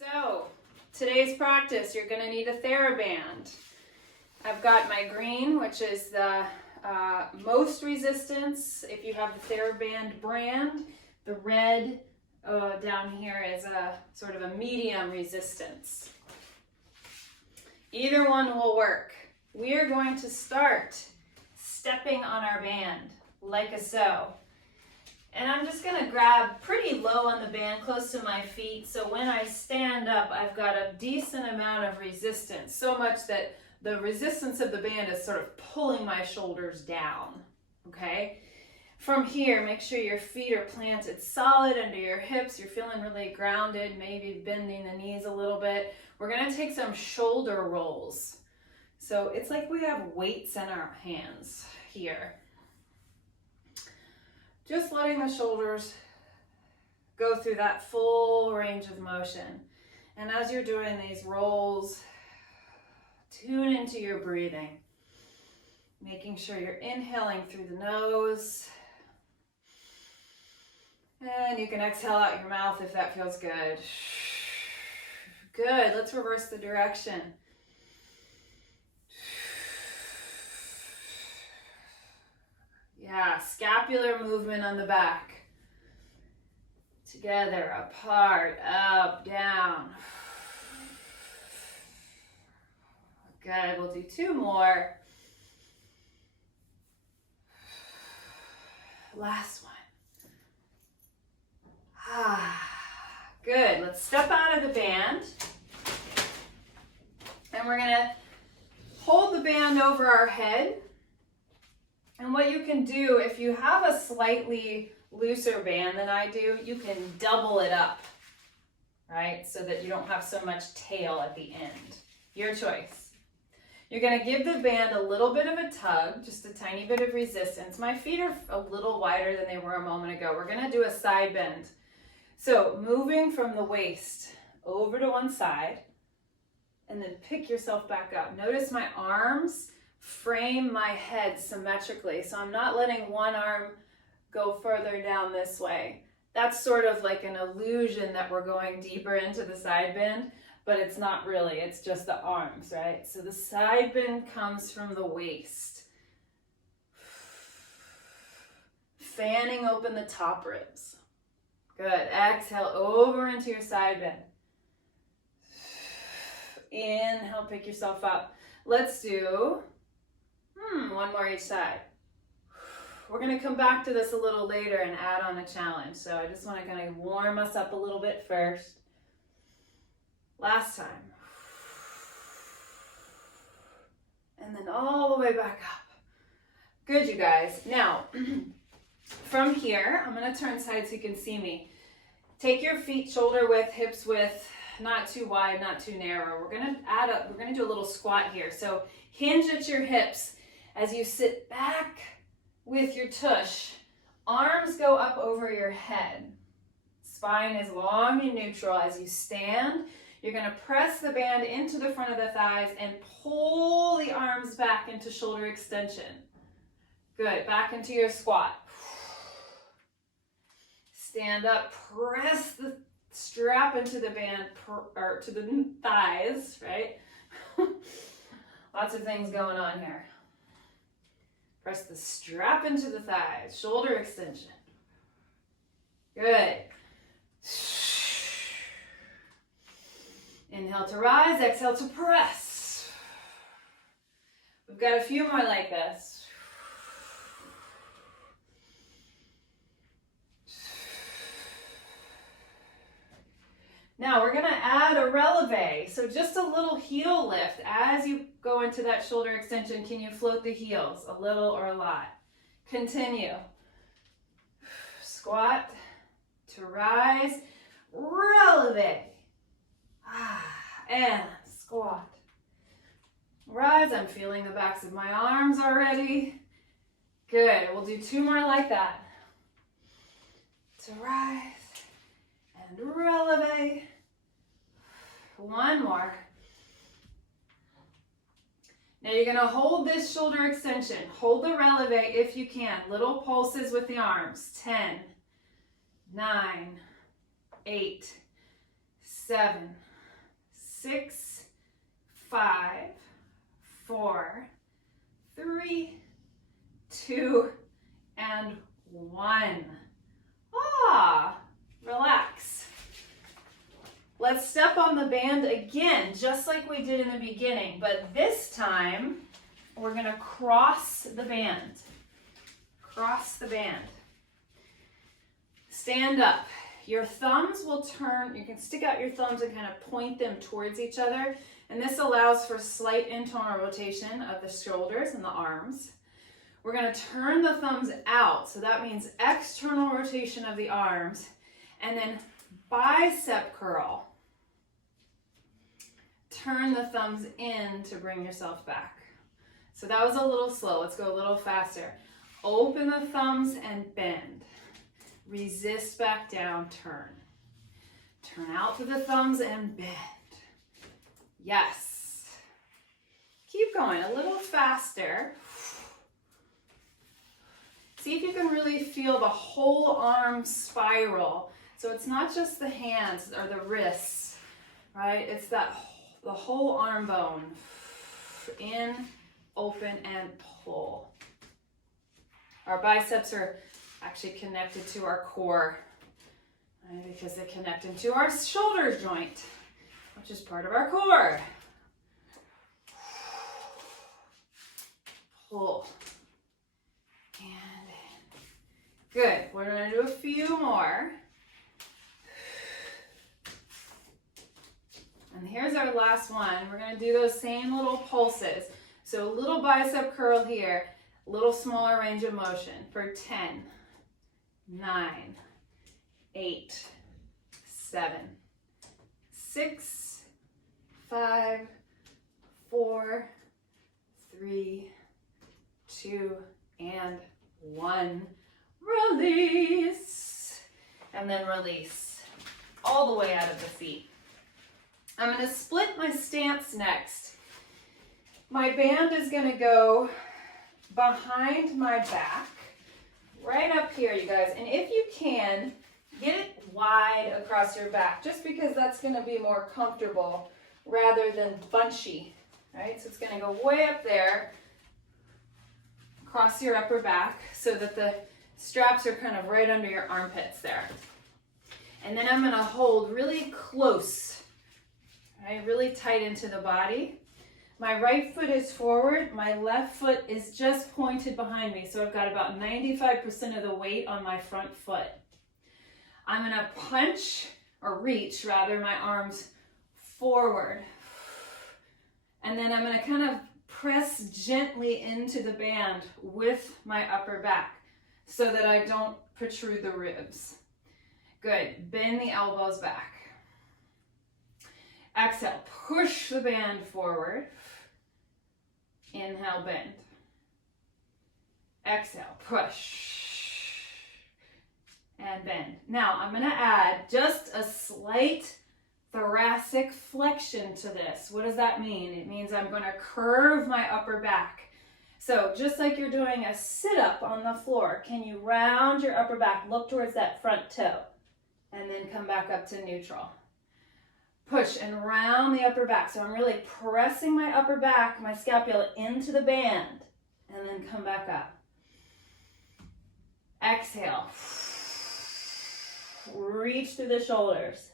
So, today's practice, you're going to need a Theraband. I've got my green, which is the most resistance, if you have the Theraband brand. The red down here is a sort of a medium resistance. Either one will work. We are going to start stepping on our band, like so. And I'm just going to grab pretty low on the band, close to my feet, so when I stand up, I've got a decent amount of resistance, so much that the resistance of the band is sort of pulling my shoulders down, okay? From here, make sure your feet are planted solid under your hips. You're feeling really grounded, maybe bending the knees a little bit. We're going to take some shoulder rolls. So it's like we have weights in our hands here. Just letting the shoulders go through that full range of motion. And as you're doing these rolls, tune into your breathing. Making sure you're inhaling through the nose. And you can exhale out your mouth if that feels good. Good, let's reverse the direction. Yeah, scapular movement on the back. Together, apart, up, down. Good, we'll do two more. Last one. Good, let's step out of the band. And we're gonna hold the band over our head. And what you can do, if you have a slightly looser band than I do, you can double it up, right? So that you don't have so much tail at the end. Your choice. You're gonna give the band a little bit of a tug, just a tiny bit of resistance. My feet are a little wider than they were a moment ago. We're gonna do a side bend. So moving from the waist over to one side, and then pick yourself back up. Notice my arms frame my head symmetrically, so I'm not letting one arm go further down this way. That's sort of like an illusion that we're going deeper into the side bend, but it's not really, it's just the arms, right? So the side bend comes from the waist. Fanning open the top ribs. Good, exhale over into your side bend. Inhale, pick yourself up. Let's do one more each side. We're going to come back to this a little later and add on a challenge. So I just want to kind of warm us up a little bit first. Last time. And then all the way back up. Good, you guys. Now, from here, I'm going to turn side so you can see me. Take your feet shoulder width, hips width, not too wide, not too narrow. We're going to do a little squat here. So hinge at your hips as you sit back with your tush. Arms go up over your head. Spine is long and neutral. As you stand, you're going to press the band into the front of the thighs and pull the arms back into shoulder extension. Good, back into your squat. Stand up, press the strap into the band, or to the thighs, right? Lots of things going on here. Press the strap into the thighs, shoulder extension. Good. Inhale to rise, exhale to press. We've got a few more like this. Now we're going to add a releve, so just a little heel lift. As you go into that shoulder extension, can you float the heels, a little or a lot? Continue. Squat to rise, releve. And squat. Rise, I'm feeling the backs of my arms already. Good, we'll do two more like that. To rise. And releve. One more. Now you're going to hold this shoulder extension. Hold the releve if you can. Little pulses with the arms. 10, 9, 8, 7, 6, 5, 4, 3, 2, and 1. Relax. Let's step on the band again, just like we did in the beginning, but this time we're going to cross the band. Cross the band. Stand up. Your thumbs will turn, you can stick out your thumbs and kind of point them towards each other, and this allows for slight internal rotation of the shoulders and the arms. We're going to turn the thumbs out, so that means external rotation of the arms, and then bicep curl. Turn the thumbs in to bring yourself back. So that was a little slow. Let's go a little faster. Open the thumbs and bend. Resist back down, turn. Turn out through the thumbs and bend. Yes. Keep going a little faster. See if you can really feel the whole arm spiral. So it's not just the hands or the wrists, right? It's that the whole arm bone. In, open, and pull. Our biceps are actually connected to our core, right? Because they connect into our shoulder joint, which is part of our core. Pull. And in. Good. We're going to do a few more. And here's our last one. We're going to do those same little pulses. So a little bicep curl here, a little smaller range of motion for 10, 9, 8, 7, 6, 5, 4, 3, 2, and 1. Release. And then release all the way out of the feet. I'm going to split my stance next. My band is going to go behind my back, right up here, you guys. And if you can, get it wide across your back, just because that's going to be more comfortable rather than bunchy, right? So it's going to go way up there, across your upper back, so that the straps are kind of right under your armpits there. And then I'm going to hold really close, right? Really tight into the body. My right foot is forward, my left foot is just pointed behind me, so I've got about 95% of the weight on my front foot. I'm going to punch, or reach rather, my arms forward. And then I'm going to kind of press gently into the band with my upper back so that I don't protrude the ribs. Good. Bend the elbows back. Exhale, push the band forward. Inhale, bend. Exhale, push. And bend. Now, I'm going to add just a slight thoracic flexion to this. What does that mean? It means I'm going to curve my upper back. So just like you're doing a sit-up on the floor, can you round your upper back, look towards that front toe, and then come back up to neutral. Push and round the upper back. So I'm really pressing my upper back, my scapula into the band, and then come back up. Exhale. Reach through the shoulders.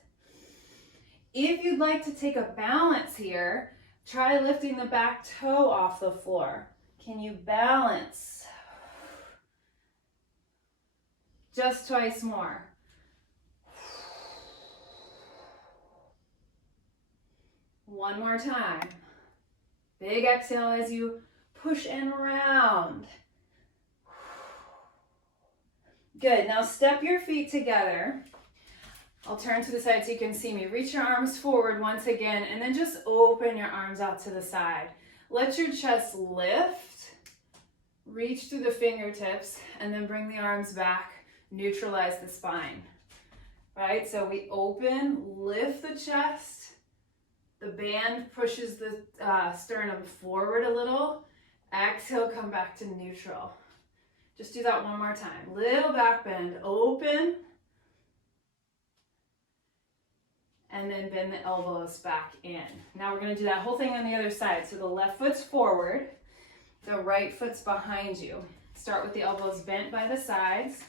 If you'd like to take a balance here, try lifting the back toe off the floor. Can you balance? Just twice more. One more time. Big exhale as you push and round. Good. Now step your feet together. I'll turn to the side so you can see me. Reach your arms forward once again, and then just open your arms out to the side. Let your chest lift. Reach through the fingertips, and then bring the arms back. Neutralize the spine. Right? So we open, lift the chest. The band pushes the sternum forward a little. Exhale, come back to neutral. Just do that one more time. Little back bend, open. and then bend the elbows back in. Now we're gonna do that whole thing on the other side. So the left foot's forward, the right foot's behind you. Start with the elbows bent by the sides.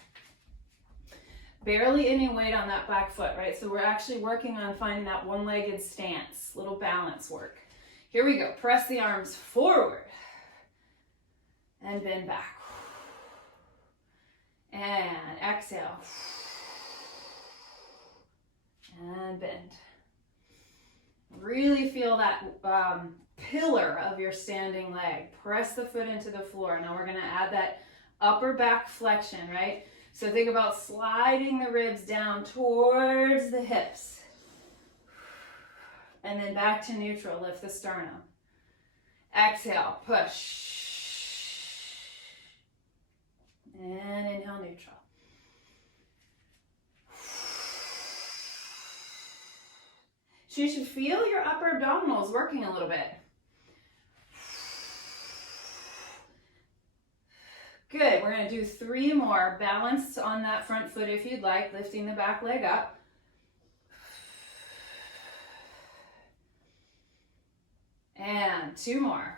Barely any weight on that back foot, right? So we're actually working on finding that one-legged stance, little balance work. Here we go. Press the arms forward and bend back. And exhale. And bend. Really feel that pillar of your standing leg. Press the foot into the floor. Now we're going to add that upper back flexion, right? So think about sliding the ribs down towards the hips. And then back to neutral. Lift the sternum. Exhale, push. And inhale, neutral. So you should feel your upper abdominals working a little bit. Good, we're gonna do 3 more. Balance on that front foot if you'd like, lifting the back leg up. And 2 more.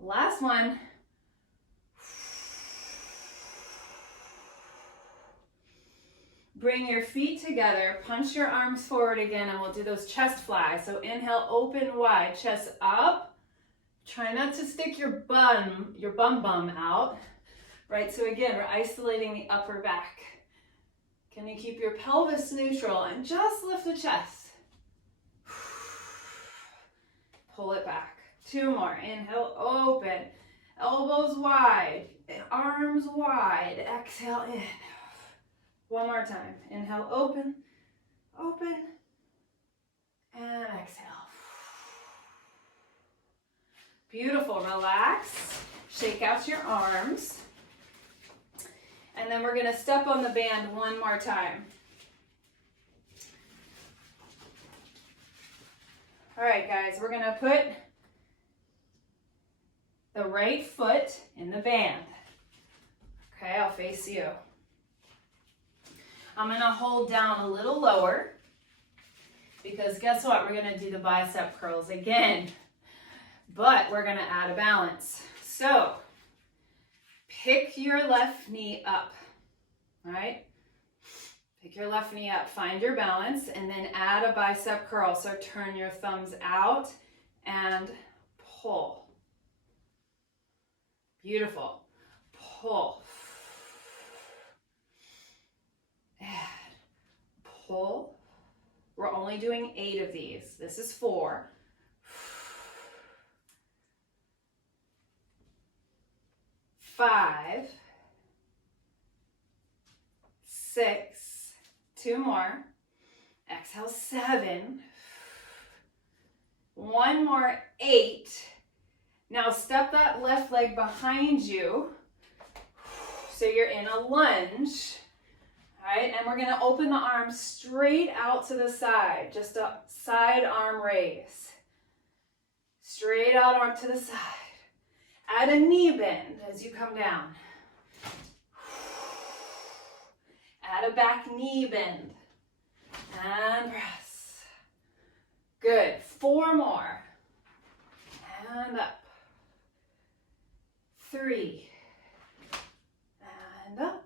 Last one. Bring your feet together, punch your arms forward again, and we'll do those chest flies. So inhale, open wide, chest up. Try not to stick your bum out, right? So again, we're isolating the upper back. Can you keep your pelvis neutral and just lift the chest? Pull it back. 2 more. Inhale, open. Elbows wide, arms wide. Exhale in. 1 more time. Inhale, open, open, and exhale. Beautiful. Relax. Shake out your arms. And then we're going to step on the band 1 more time. All right, guys, we're going to put the right foot in the band. Okay, I'll face you. I'm going to hold down a little lower because guess what? We're going to do the bicep curls again, but we're going to add a balance. So pick your left knee up, all right? Pick your left knee up, find your balance, and then add a bicep curl. So turn your thumbs out and pull. Beautiful. Pull. Add. Pull. We're only doing 8 of these. This is 4. 5. 6. 2 more. Exhale, 7. 1 more, 8. Now step that left leg behind you. So you're in a lunge. All right, and we're going to open the arms straight out to the side. Just a side arm raise. Straight out arm to the side. Add a knee bend as you come down. Add a back knee bend. And press. Good. 4 more. And up. 3. And up.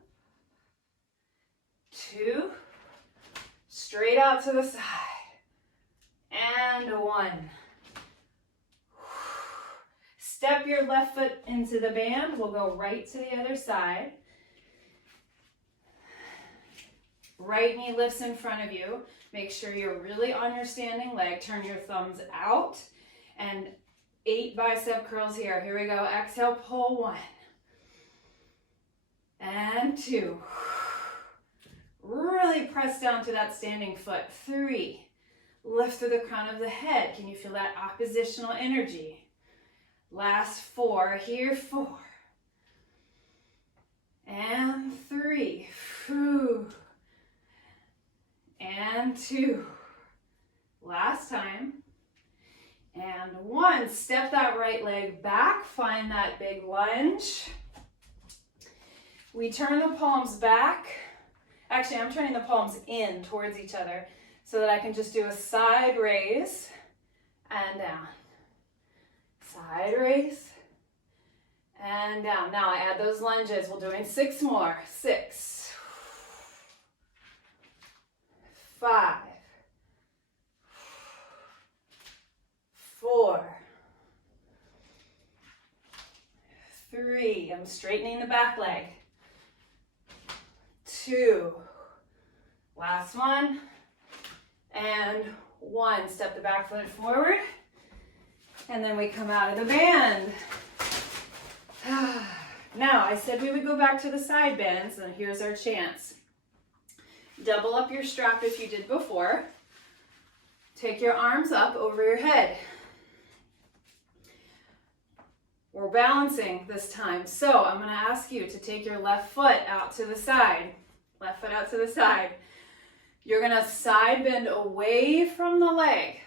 2. Straight out to the side. And 1. Step your left foot into the band. We'll go right to the other side. Right knee lifts in front of you. Make sure you're really on your standing leg. Turn your thumbs out. And 8 bicep curls here. Here we go. Exhale, pull 1. And 2. Really press down to that standing foot. 3. Lift through the crown of the head. Can you feel that oppositional energy? Last 4. Here, 4. And 3. Whew. And 2. Last time. And 1. Step that right leg back. Find that big lunge. We turn the palms back Actually, I'm turning the palms in towards each other so that I can just do a side raise and down. Side raise and down. Now I add those lunges. We're doing 6 more. 6, 5, 4, 3. I'm straightening the back leg. 2. Last one. And 1. Step the back foot forward. And then we come out of the band. Now, I said we would go back to the side bends, and here's our chance. Double up your strap if you did before. Take your arms up over your head. We're balancing this time, so I'm going to ask you to take your left foot out to the side. Left foot out to the side. You're going to side bend away from the leg.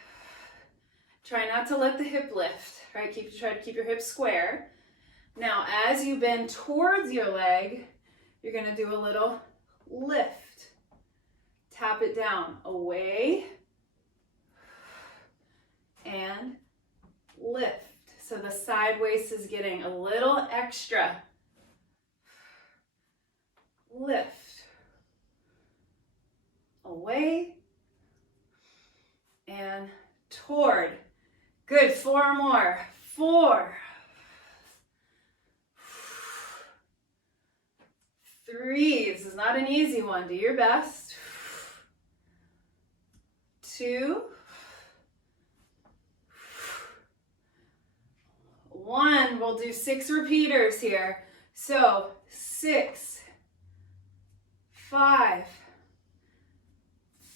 Try not to let the hip lift, right? Try to keep your hips square. Now, as you bend towards your leg, you're going to do a little lift. Tap it down, away, and lift. So the side waist is getting a little extra. Lift. Away, and toward. Good, 4 more. 4, 3. This is not an easy one. Do your best. 2, 1. We'll do 6 repeaters here. So 6, 5,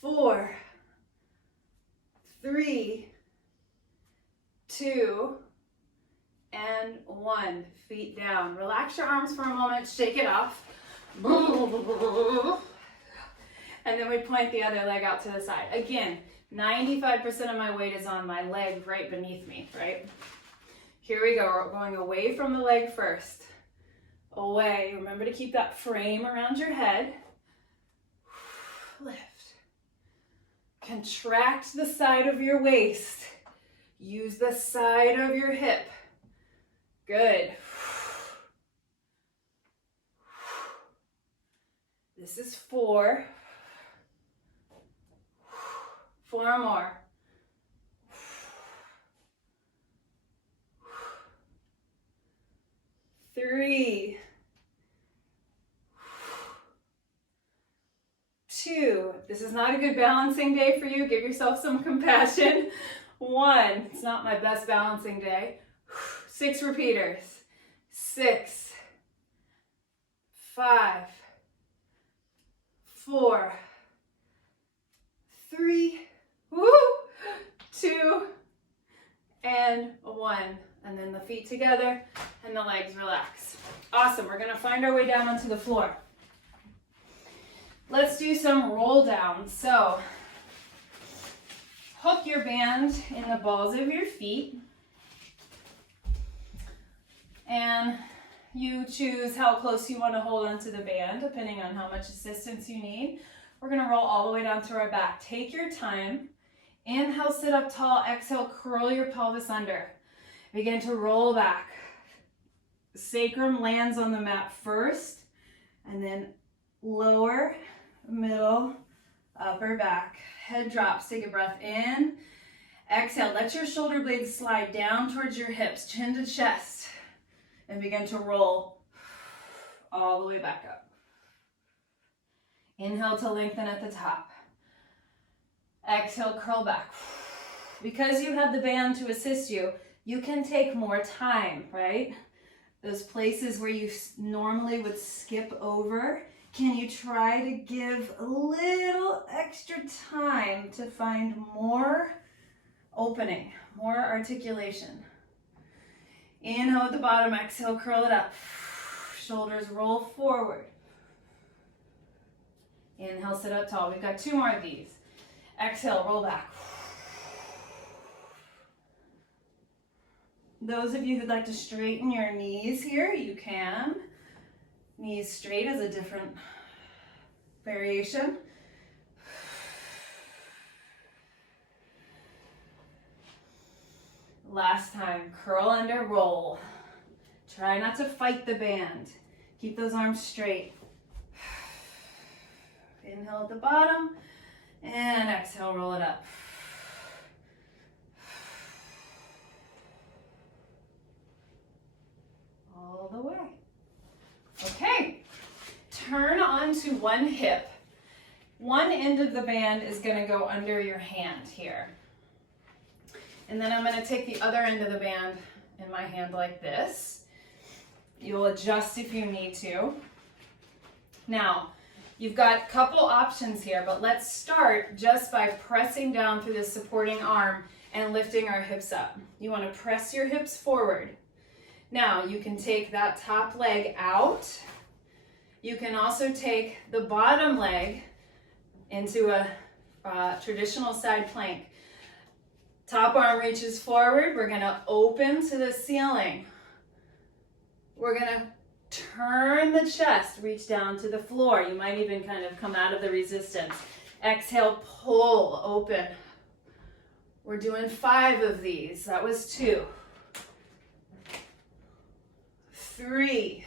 4, 3, 2, and 1. Feet down. Relax your arms for a moment. Shake it off. And then we point the other leg out to the side. Again, 95% of my weight is on my leg right beneath me, right? Here we go. We're going away from the leg first. Away. Remember to keep that frame around your head. Lift. Contract the side of your waist. Use the side of your hip. Good. This is 4. 4 more. 3, 2. This is not a good balancing day for you. Give yourself some compassion. 1. It's not my best balancing day. 6 repeaters. 6, 5, 4, 3, 2, and 1. And then the feet together and the legs relax. Awesome. We're going to find our way down onto the floor. Let's do some roll downs. So hook your band in the balls of your feet. And you choose how close you want to hold onto the band, depending on how much assistance you need. We're going to roll all the way down to our back. Take your time. Inhale, sit up tall. Exhale, curl your pelvis under. Begin to roll back. Sacrum lands on the mat first, and then lower, middle, upper back. Head drops. Take a breath in. Exhale. Let your shoulder blades slide down towards your hips, chin to chest, and begin to roll all the way back up. Inhale to lengthen at the top. Exhale, curl back. Because you have the band to assist you, you can take more time, right? Those places where you normally would skip over, can you try to give a little extra time to find more opening, more articulation? Inhale at the bottom, exhale, curl it up. Shoulders roll forward. Inhale, sit up tall. We've got 2 more of these. Exhale, roll back. Those of you who'd like to straighten your knees here, you can. Knees straight is a different variation. Last time, curl under, roll. Try not to fight the band. Keep those arms straight. Inhale at the bottom, and exhale, roll it up. All the way. Okay, turn onto one hip. One end of the band is going to go under your hand here. And then I'm going to take the other end of the band in my hand like this. You'll adjust if you need to. Now, you've got a couple options here, but let's start just by pressing down through the supporting arm and lifting our hips up. You want to press your hips forward. Now, you can take that top leg out. You can also take the bottom leg into a traditional side plank. Top arm reaches forward. We're going to open to the ceiling. We're going to turn the chest, reach down to the floor. You might even kind of come out of the resistance. Exhale, pull, open. We're doing 5 of these. That was 2. 3.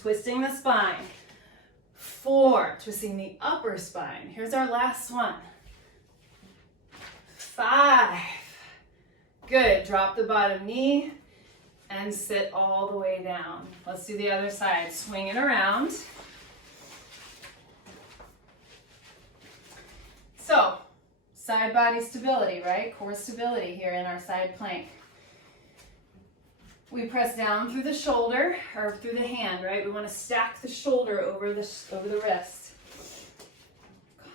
Twisting the spine. 4. Twisting the upper spine. Here's our last one. 5. Good. Drop the bottom knee and sit all the way down. Let's do the other side. Swing it around. So, side body stability, right? Core stability here in our side plank. We press down through the shoulder, or through the hand, right? We want to stack the shoulder over the wrist.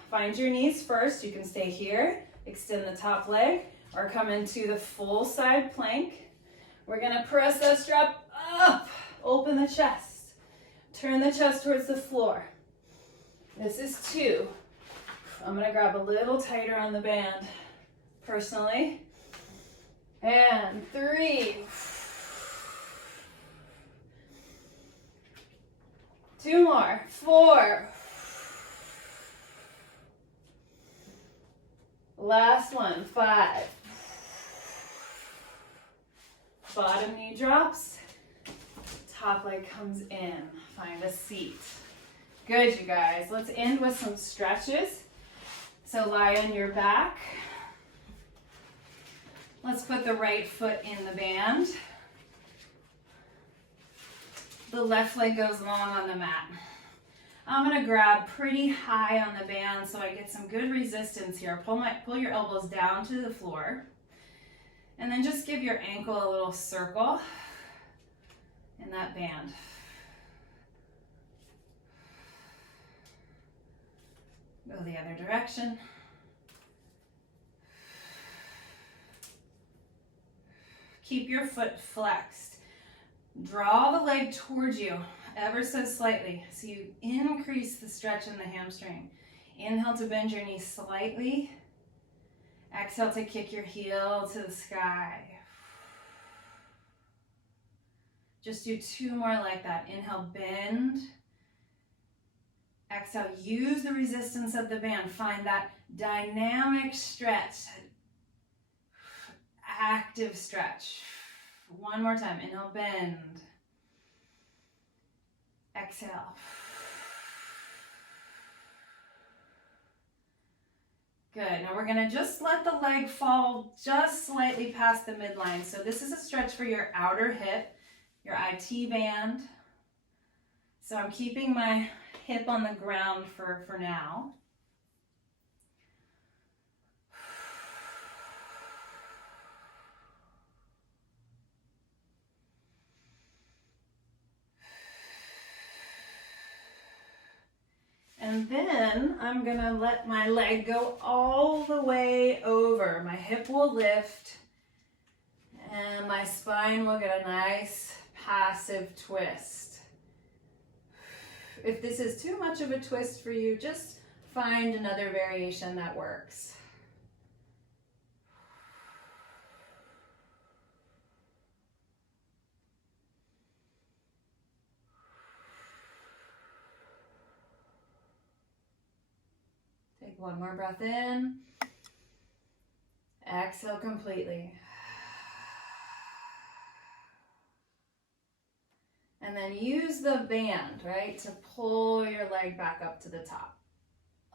Find your knees first. You can stay here, extend the top leg, or come into the full side plank. We're going to press that strap up, open the chest, turn the chest towards the floor. This is 2. I'm going to grab a little tighter on the band, personally. And 3. 2 more. 4. Last one. 5. Bottom knee drops. Top leg comes in. Find a seat. Good, you guys. Let's end with some stretches. So lie on your back. Let's put the right foot in the band. The left leg goes long on the mat. I'm going to grab pretty high on the band so I get some good resistance here. Pull your elbows down to the floor. And then just give your ankle a little circle in that band. Go the other direction. Keep your foot flexed. Draw the leg towards you ever so slightly so you increase the stretch in the hamstring. Inhale to bend your knee slightly. Exhale to kick your heel to the sky. Just do 2 more like that. Inhale, bend. Exhale, use the resistance of the band. Find that dynamic stretch, active stretch. 1 more time. Inhale, bend. Exhale. Good. Now we're going to just let the leg fall just slightly past the midline. So this is a stretch for your outer hip, your IT band. So I'm keeping my hip on the ground for now. And then I'm gonna let my leg go all the way over. My hip will lift and my spine will get a nice passive twist. If this is too much of a twist for you, just find another variation that works. one more breath in. Exhale completely. And then use the band, right, to pull your leg back up to the top.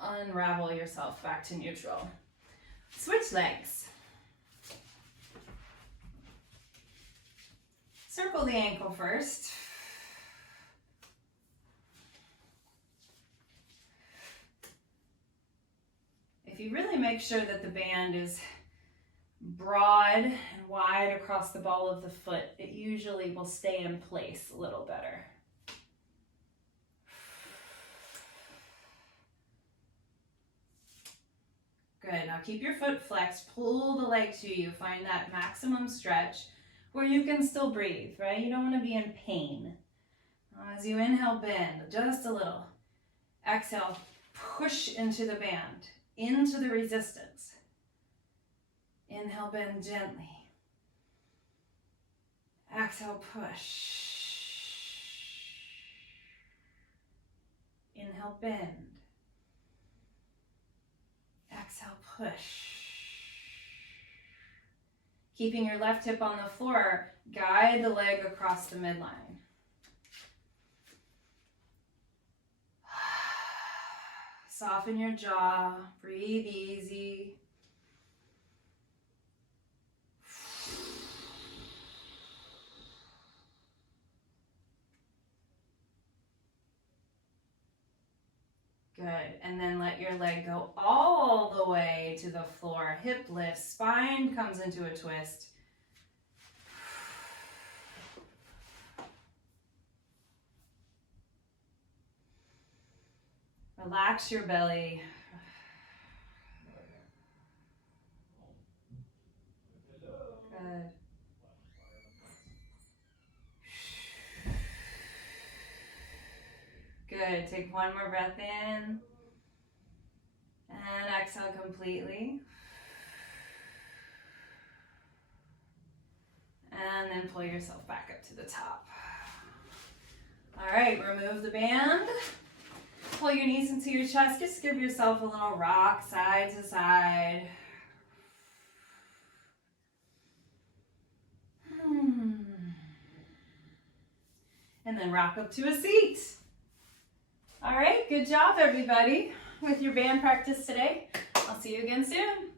Unravel yourself back to neutral. Switch legs. Circle the ankle first. If you really make sure that the band is broad and wide across the ball of the foot, it usually will stay in place a little better. Good, now keep your foot flexed, pull the leg to you, find that maximum stretch where you can still breathe, right? You don't want to be in pain. As you inhale, bend just a little. Exhale, push into the band, into the resistance. Inhale, bend gently. Exhale, push. Inhale, bend. Exhale, push. Keeping your left hip on the floor, guide the leg across the midline. Soften your jaw, breathe easy. Good, and then let your leg go all the way to the floor. Hip lifts, spine comes into a twist. Relax your belly. Good. Good, take one more breath in. And exhale completely. And then pull yourself back up to the top. All right, remove the band. Pull your knees into your chest. Just give yourself a little rock side to side. And then rock up to a seat. All right, good job everybody with your band practice today. I'll see you again soon.